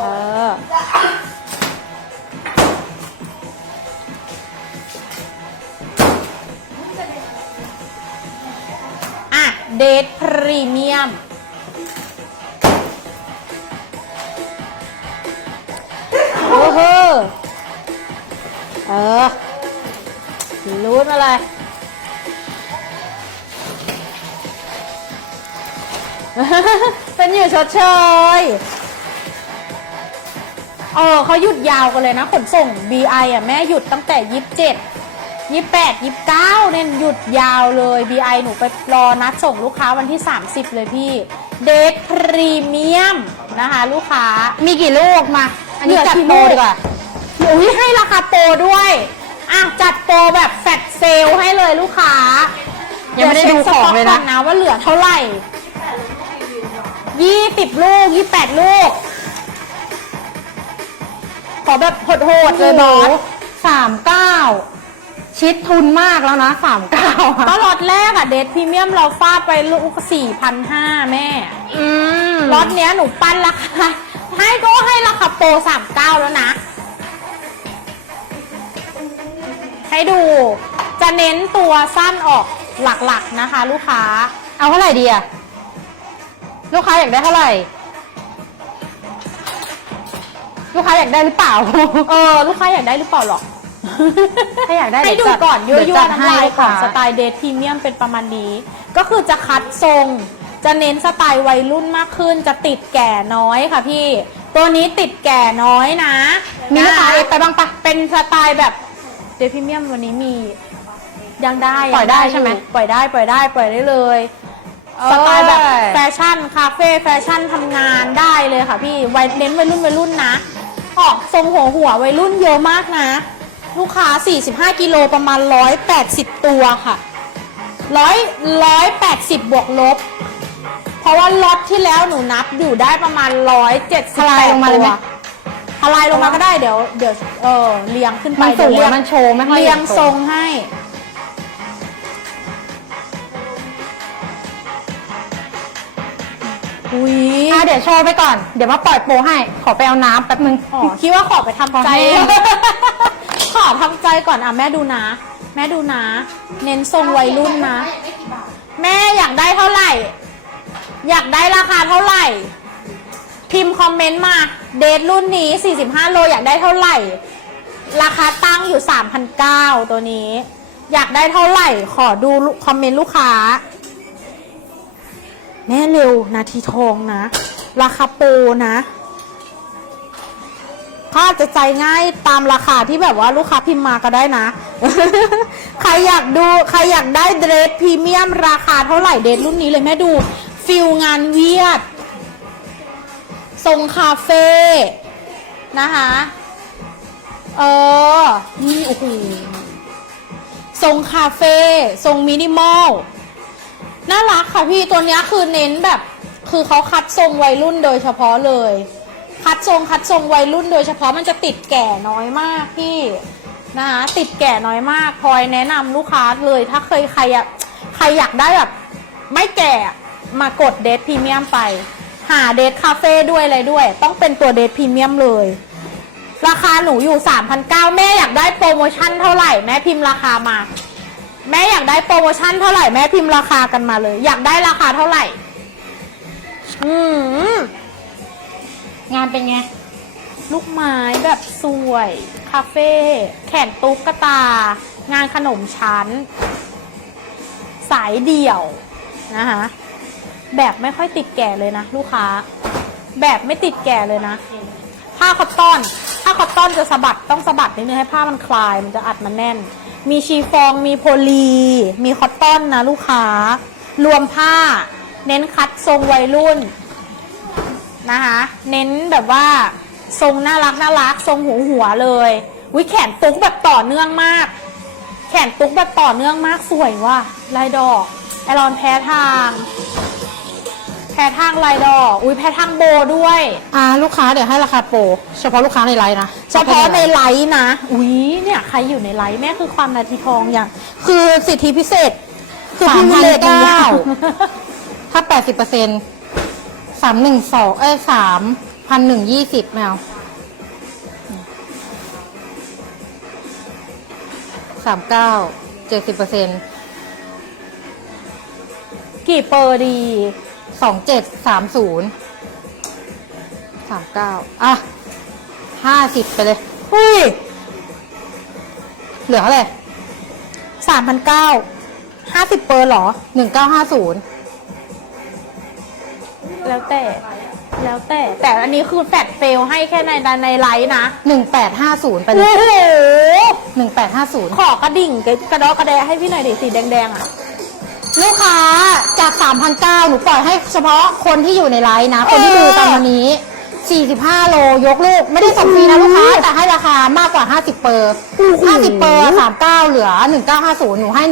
เอออะเดทพรีเมียม โอ้โหเออรูดมาเลยเป็นอยู่ชดเชย เออเขาหยุดยาวกันเลยนะขนส่ง BI อะแม่หยุดตั้งแต่27 28 29เนี่ยหยุดยาวเลย BI หนูไปรอนัดส่งลูกค้าวันที่ 30 เลยพี่ เดทพรีเมียมนะคะ ลูกค้ามีกี่ลูกมา อันนี้เหลือจัดกี่โปรลูกดีกว่าอุ้ยให้ราคาโปรด้วย อะ จัดโปรแบบแฟตเซลให้เลยลูกค้า ยังไม่ได้ดูของเลยนะดี๋วช็คสต็อกก่อว่าเหลือเท่าไหร่ยี่สิบลูกยี่แปดลูก ขอแบบโหดๆเลยบอสสามเก้าชิดทุนมากแล้วนะสามเก้าก็ล็อตแรกอะเดทพรีเมียมเราฟาดไปลูกสี่พันห้าแม่อืมล็อตเนี้ยหนูปั้นราคาให้ก็ให้ราคาโปรสามเก้าแล้วนะ ให้ดูจะเน้นตัวสั้นออกหลักๆนะคะ ลูกค้า เอาเท่าไหร่ดีอะลูกค้าอยากได้เท่าไหร่ ลูกค้าอยากได้หรือเปล่า เออ ลูกค้าอยากได้หรือเปล่าหรอก ถ้าอยากได้ให้เดี๋ดูยวจัดก่อนยั่วเดี๋ยั่ยววจัดน้ำลายให้ก่อนค่ะสไตล์เดทพรีเมียมเป็นประมาณนี้ ก็คือจะคัดทรง จะเน้นสไตล์วัยรุ่นมากขึ้น จะติดแก่น้อยค่ะพี่ ตัวนี้ติดแก่น้อยนะมีลูกค้านะเอฟไปบ้างปะเป็นสไตล์แบบเดทพรีเมียมวันนี้มียังได้ปล่อยได้งใช่ไหมปล่อยได้ปล่อยได้ปล่อยได้เลยเอ้ยสไตล์แบบแฟชั่นคาเฟ่แฟชั่นทำงานได้เลยค่ะพี่วัยเน้นวัยรุ่นวัยรุ่นนะ ออกทรงหัวหัววัยรุ่นเยอะมากนะ ลูกค้า 45 กิโลประมาณ 180 ตัวค่ะ100 180บวกลบ เพราะว่าล็อตที่แล้วหนูนับอยู่ได้ประมาณ178ทลายลงมาเลยไหมตัวทลายลงมาก็ได้เดี๋ยวเดี๋ยวเออเรียงขึ้นไปมันสูงเดี๋ยวเรียงมันโชว์ไม่ค่อยเรียงห็นทรงให้ อุ้ยอะเดี๋ยวโชว์ไปก่อน เดี๋ยวมาปล่อยโปรให้ ขอไปเอาน้ำแป๊บนึง อ๋อคิดว่าขอไปทำใจขอให้ขอทำใจก่อนอะแม่ดูนะ แม่ดูนะ เน้นทรงวัยรุ่นนะ แม่อยากได้เท่าไหร่ อยากได้ราคาเท่าไหร่ พิมพ์คอมเมนต์มา เดทรุ่นนี้ 45 โลอยากได้เท่าไหร่ ราคาตั้งอยู่ 3,900 ตัวนี้ อยากได้เท่าไหร่ ขอดูคอมเมนต์ลูกค้า แม่เร็วนาทีทองนะ ราคาโปรนะถ้าจะใจง่ายตามราคาที่แบบว่าลูกค้าพิมพ์มาก็ได้นะ ใครอยากดูใครอยากได้เดรสพรีเมียมราคาเท่าไหร่เดรสรุ่นนี้เลยแม่ดูฟิลงานเวียด ทรงคาเฟ่นะคะเออนี่โอ้โหทรงคาเฟ่ทรงมินิมอล น่ารักค่ะพี่ตัวเนี้ยคือเน้นแบบ คือเขาคัดทรงวัยรุ่นโดยเฉพาะเลย คัดทรงคัดทรงวัยรุ่นโดยเฉพาะมันจะติดแก่น้อยมากพี่นะคะติดแก่น้อยมากพลอยแนะนำลูกค้าเลย ถ้าเคยใครอะใครอยากได้แบบไม่แก่มากดเดทพรีเมียมไป หาเดทคาเฟ่ด้วยอะไรด้วย ต้องเป็นตัวเดทพรีเมียมเลย ราคาหนูอยู่3,900แม่อยากได้โปรโมชั่นเท่าไหร่แม่พิมพ์ราคามา แม่อยากได้โปรโมชั่นเท่าไหร่แม่พิมพ์ราคากันมาเลย อยากได้ราคาเท่าไหร่ อืมงานเป็นไง ลูกไม้แบบสวย คาเฟ่แขนตุ๊กตา งานขนมชั้น สายเดี่ยวนะคะแบบไม่ค่อยติดแก่เลยนะ ลูกค้า แบบไม่ติดแก่เลยนะ ผ้าคอตตอน ผ้าคอตตอนจะสะบัดต้องสะบัดนิดนึงให้ผ้ามันคลายมันจะอัดมันแน่น มีชีฟอง มีโพลี มีคอตตอนนะลูกค้า รวมผ้า เน้นคัดทรงวัยรุ่นนะคะ เน้นแบบว่าทรงน่ารักน่ารักทรงหัวหัวๆเลยวิแขนตุ๊กแบบต่อเนื่องมาก แขนตุ๊กแบบต่อเนื่องมากสวยว่ะลายดอกไอรอนแพ้ทาง แพ้ทางลายดอกอุ้ยแพ้ทางโบด้วย อ่าลูกค้าเดี๋ยวให้ราคาโปรเฉพาะลูกค้าในไลน์นะเฉพาะในไลฟ์นะ อุ้ยเนี่ยใครอยู่ในไลฟ์แม่คือความนาทีทองอย่าง คือสิทธิพิเศษคือสามพัน privilege เก้าอย่างถ้าแปดสิบเปอร์เซ็นต์สามหนึ่งสองเอ้ยสามพันหนึ่งยี่สิบไม่เอาสามเก้าเจ็ดสิบเปอร์เซ็นต์กี่เปอร์ดี สองเจ็ดสามศูนย์สามเก้าอะห้าสิบไปเลยอุ้ย เหลือเท่าไหร่สามพันเก้าห้าสิบเปอร์เหรอหนึ่งเก้าห้าศูนย์แล้วแต่ แล้วแต่ แต่อันนี้คือแฟดเฟลให้แค่ในในไลน์นะหนึ่งแปดห้าศูนย์ไปเลโอ้ยโหหนึ่งแปดห้าศูนย์ขอกระดิ่งกระดอกกระแดะให้พี่หน่อยดิสีแดงๆอะ ลูกค้าจากสามพันเก้าหนูปล่อยให้เฉพาะคนที่อยู่ในไลน์นะ คนที่ดูตามวันนี้ 45 โลยกลูก ไม่ได้ส่งฟรีนะลูกค้า แต่ให้ราคามากกว่า 50 เปอร์โอ้โห50 เปอร์39 เหลือ 1950 หนูให้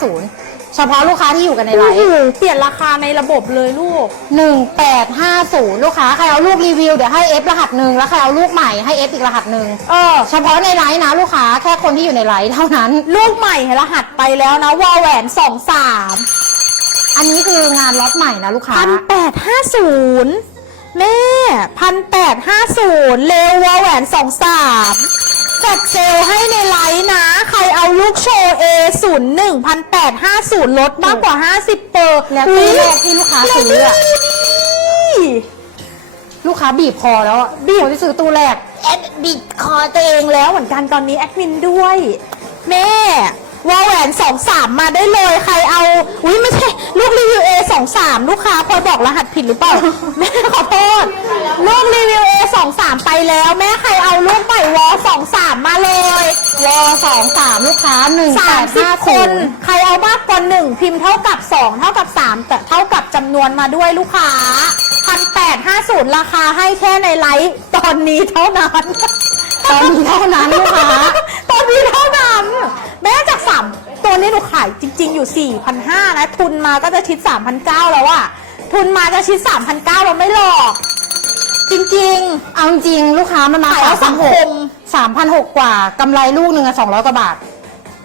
1850 เฉพาะลูกค้าที่อยู่กันในไลโอ้น์โหเปลี่ยนราคาในระบบเลยลูก 1850 ลูกค้า ใครเอาลูกรีวิวเดี๋ยวให้ F รหัสหนึ่งแล้วใครเอาลูกใหม่ให้ F อีกรหัสหนึ่งเออ เฉพาะในไลน์นะลูกค้าแค่คนที่อยู่ในไลน์เท่านั้น ลูกใหม่รหัสไปแล้วนะวอลแหวนสองสามอันนี้คืองานล็อตใหม่นะลูกค้าพันแปดห้าศูนย์แม่พันแปดห้าศูนย์เลววอลแหวนสองสาม จัดเซลลให้ในไลน์นะ ใครเอาลูกโชว์ A ศูนย์หนึ่งพันแปดห้าศูนย์ลดมากกว่าห้าสิบเปอร์แล้วตู้แรกที่ลูกค้าซื้ออะลูกค้าบีบคอแล้วอะบีบคนที่ซื้อตู้แรกแอดบิดคอตัวเองแล้วเหมือนกันตอนนี้แอดมินด้วย แม่ วอลแหวนสองสามมาได้เลยใครเอา อุ้ยไม่ใช่ ลูกรีวิว A สองสามลูกค้าพลอยบอกรหัสผิดหรือเปล่า แม่ขอโทษ ลูกรีวิว A สองสามไปแล้ว แม่ใครเอาลูกใหม่วอสองสามมาเลยวสองสามลูกค้าหนึ่งสาแปมดสิบห้าคศูนน ย์ใครเอามากกว่าหนึ่งพิมพ์เท่ากับสองเท่ากับสามแต่เท่ากับจำนวนมาด้วยลูกค้าพันแปดห้าศูนย์ราคาให้แค่ในไลฟ์ตอนนี้เท่านั้น ตอนนี้เท่านั้นลูกค้า ตอนนี้เท่านั้น แม้จากสามตัวนี้หนูขายจริง ๆ อยู่ 4,500นะทุนมาก็จะชิด 3,900 แล้วอะทุนมาจะชิด 3,900เราไม่หลอก จริงเอาจริงๆลูกค้ามันมาขายเอาสังคม สามพันหกกว่ากำไรลูกหนึ่งอะสองร้อยกว่าบาท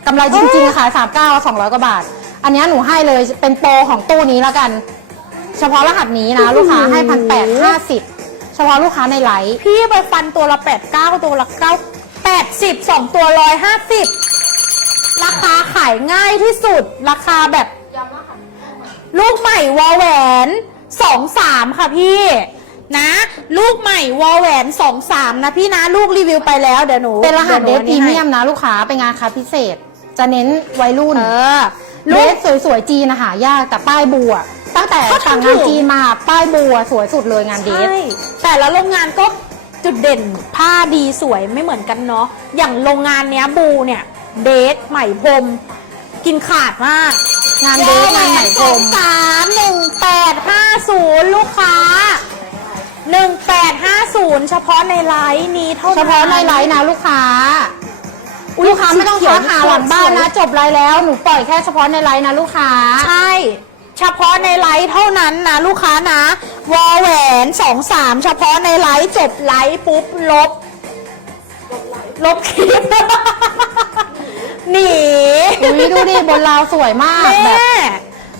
กำไรจริงๆอะขายสามเก้าสองร้อยกว่าบาท อันเนี้ยหนูให้เลยเป็นโปรของตู้นี้แล้วกัน เฉพาะรหัสนี้นะ ลูกค้าให้พันแปดห้าสิบเฉพาะลูกค้าในไลฟ์ๆพี่ไปฟันตัวละ89ตัวละ9 80 2ตัว150 ราคาขายง่ายที่สุด ราคาแบบลูกใหม่วอลแหวนสองสามค่ะพี่ นะ ลูกใหม่วอลแหวนสองสามนะพี่นะ ลูกรีวิวไปแล้วเดี๋ยวหนูเป็นรหัสเดยวฟหพรีให้เมียมนะลูกค้าเป็นงานคัดพิเศษ จะเน้นวัยรุ่น เออเดลูกฟสวยๆจีนนะหายากแต่ป้ายบัวตั้งแต่เขาทำสั่งถูงานกจีนมาป้ายบัวสวยสุดเลยงานเดฟใช่แต่ละโรงงานก็จุดเด่นผ้าดีสวยไม่เหมือนกันเนาะอย่างโรงงานเนี้ยบูเนี่ย เดทไหมพรมกินขาดมาก งานเดฟงานไหมพรมสามหนึ่งแปดห้าศูนย์ลูกค้าหนึ่งแปดห้าศูนย์เฉพาะในไลน์นี้เท่านั้นเฉพาะในไลฟ์นะลูกค้าอุ๊ยลูกค้าไม่ต้องสีเขียวค้าหาหลังบ้านนะ จบไลฟ์แล้วหนูปล่อยแค่เฉพาะในไลฟ์นะลูกค้า ใช่ เฉพาะในไลฟ์เท่านั้นนะลูกค้านะวอลแหวนสองสามเฉพาะในไลฟ์จบไลฟ์ปุ๊บลบ ลบคลิป หนีอุ้ยดูดิบนราวสวยมากแม่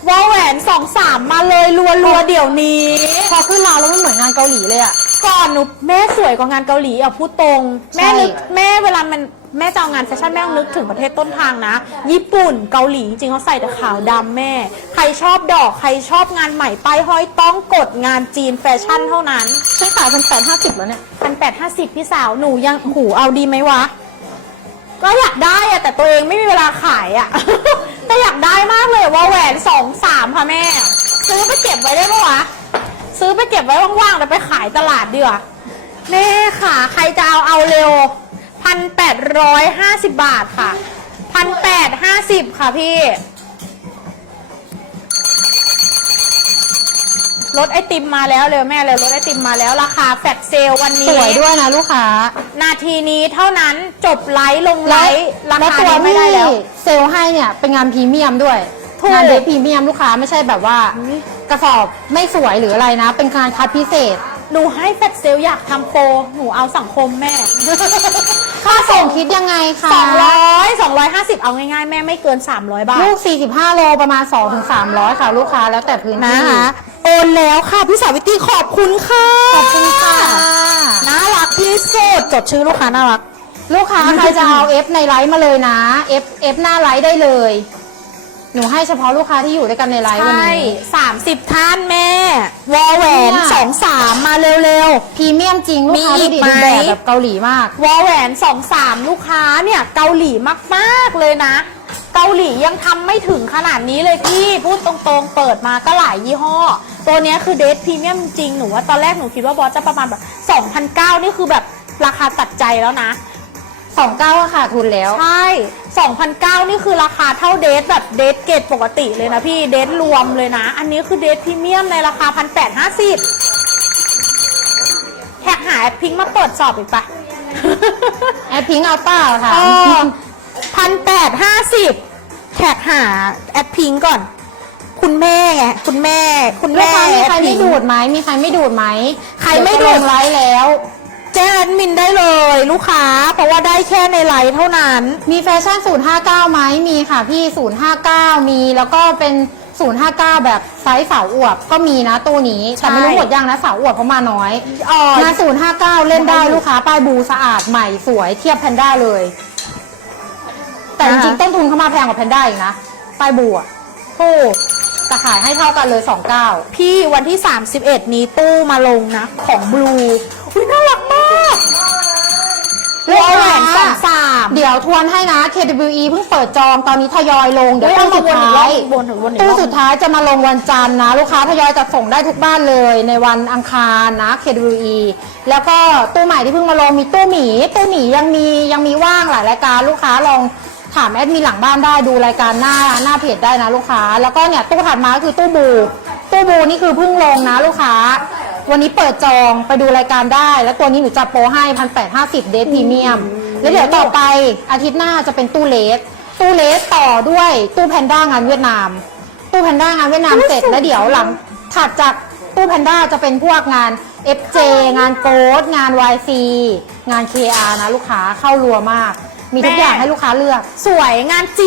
แบบวอลแหวนสองสามมาเลยรัวรัวๆเดี๋ยวนี้ พอขึ้นราวแล้วมันเหมือนงานเกาหลีเลยอะ ก่อนหนูแม่สวยกว่างานเกาหลีอะพูดตรงแม่ใช่นึกแม่เวลามันแม่จะเอางานแฟชั่นแม่ต้องนึกถึงประเทศต้นทางนะ ญี่ปุ่นเกาหลีจริงๆเขาใส่แต่ขาวดำแม่ ใครชอบดอกใครชอบงานใหม่ป้ายห้อยต้องกดงานจีนแฟชั่นเท่านั้นฉันขายเป็นแปดห้าสิบแล้วเนี่ย พันแปดห้าสิบพี่สาวหนูยังหูเอาดีไหมวะ ก็อยากได้อะแต่ตัวเองไม่มีเวลาขายอะ แต่อยากได้มากเลยว่าแหวนสองสามค่ะแม่ ซื้อไปเก็บไว้ได้ปะวะ ซื้อไปเก็บไว้ว่างๆแล้วไปขายตลาดดีกว่าแม่ค่ะ ใครจะเอาเอาเร็วพันแปดร้อยห้าสิบบาทค่ะพันแปดห้าสิบค่ะพี่ รถไอติมมาแล้วเร็วแม่เลยรถไอติมมาแล้วราคาแฟลตเซลวันนี้ สวยด้วยนะลูกค้า นาทีนี้เท่านั้นจบไลฟ์ลงไลและฟ์ราและคาตัวนี้ไม่ที่ได้แล้ว เซลล์ให้เนี่ยเป็นงานพรีเมียมด้วยถูกงานเดฟพรีเมียมลูกค้าไม่ใช่แบบว่า กระสอบไม่สวยหรืออะไรนะ เป็นการคัดพิเศษหนูให้แฟลตเซลอยากทำโปรหนูเอาสังคมแม่ ค่าส่งคิดยังไงคะสองร้อยสองร้อยห้าสิบเอาง่ายๆ แม่ไม่เกินสามร้อยบาท ลูก 45 โลประมาณ 2-300 ค่ะ ลูกค้าแล้วแต่พื้นนะที่คะ โอนแล้วค่ะพี่สาวิตรีขอบคุณค่ะขอบคุณค่ะดจดชื่อลูกค้าน่ารัก ลูกค้าใครจะเอา F ในไลฟ์มาเลยนะ F F หน้าไลฟ์ได้เลย หนูให้เฉพาะลูกค้าที่อยู่ด้วยกันในไลฟ์วันใช่นี้ สามสิบท่านแม่ วอแหวนเนี่ย สองสามมาเร็ว พรีเมียมจริงลูกค้ามีดูอีกดิไหม ดูแบบแบบเกาหลีมาก ๆ วอแหวนสองสามลูกค้าเนี่ย เกาหลีมากๆเลยนะ เกาหลียังทำไม่ถึงขนาดนี้เลยพี่ พูดตรงๆ เปิดมาก็หลายยี่ห้อ ตัวเนี้ยคือเดทพรีเมียมจริงหนูว่าตอนแรกหนูคิดว่าบอสจะประมาณแบบ2,009นี่คือแบบราคาตัดใจแล้วนะ29ก็ขาดทุนแล้ว ใช่2,009นี่คือราคาเท่าเดทแบบเดทเกรดปกติเลยนะพี่เดทรวมเลยนะ อันนี้คือเดทพรีเมียมในราคา1,850แฮกหาแอปพิงค์มาเปิดสอบอีกปะ แอปพิงค์เอาเปล่าค่ะ พันแปดห้าสิบแท็กหาแอปพิงค์ก่อน คุณแม่ไงคุณแม่ คุณลูแม่กค้ามีใครแอปไม่พิงค์ดูดไหมมีใครไม่ดูดไหมใครไม่ดูด เยวจะลงไลฟ์แล้ว แจ้งแอดมินได้เลย ลูกค้า เพราะว่าได้แค่ในไลน์เท่านั้น มีแฟชั่น 059ไหมมีค่ะพี่ 059 มีแล้วก็เป็น 059 แบบไซส์สาวอวบก็มีนะตู้นี้แต่ไม่รู้ใช่ หมดยังนะสาวอวบเพราะมาน้อยอ๋อมา059 เล่นได้ลูกค้าป้ายบูสะอาดใหม่สวยเทียบแพนด้าเลย แต่จริงๆต้นทุนเขามาแพงกว่าแพนด้าอีกนะป้ายบูอะ ถูก แต่ขายให้เท่ากันเลย 29 พี่วันที่ 31นี้ตู้มาลงนะ ของบลูอุ้ยน่ารักมากวอลแหวนสองสามเดี๋ยวทวนให้นะ KWE เพิ่งเปิดจองตอนนี้ทยอยลง เดี๋ยวเฮ้ยตู้เอามาสุดวนอีกรอท้าบยวนถึงวนอีกรอบตู้สุดท้ายจะมาลงวันจันทร์นะ ลูกค้าทยอยจัดส่งได้ทุกบ้านเลยในวันอังคารนะ KWE แล้วก็ตู้ใหม่ที่เพิ่งมาลงมีตู้หมีตู้หมียังมียังมีว่างหลายรายการลูกค้าลอง ถามแอดมินหลังบ้านได้ดูรายการหน้าหน้าเพจได้นะลูกค้า แล้วก็เนี่ยตู้ถัดมาคือตู้บู ตู้บูนี่คือเพิ่งลงนะลูกค้า วันนี้เปิดจองไปดูรายการได้ แล้วตัวนี้หนูจัดโปรให้พันแปดห้าสิบเดทพรีเมียม แล้วเดี๋ยวต่อไปอาทิตย์หน้าจะเป็นตู้เลสตู้เลสต่อด้วยตู้แพนด้างานเวียดนาม ตู้แพนด้างานเวียดนามเสร็จแล้วเดี๋ยวหลังถัดจากตู้แพนด้าจะเป็นพวกงาน FJ งานโกดงาน YC งาน KR นะลูกค้าเข้ารัวมาก มีทุกอย่างให้ลูกค้าเลือก สวยงานจริง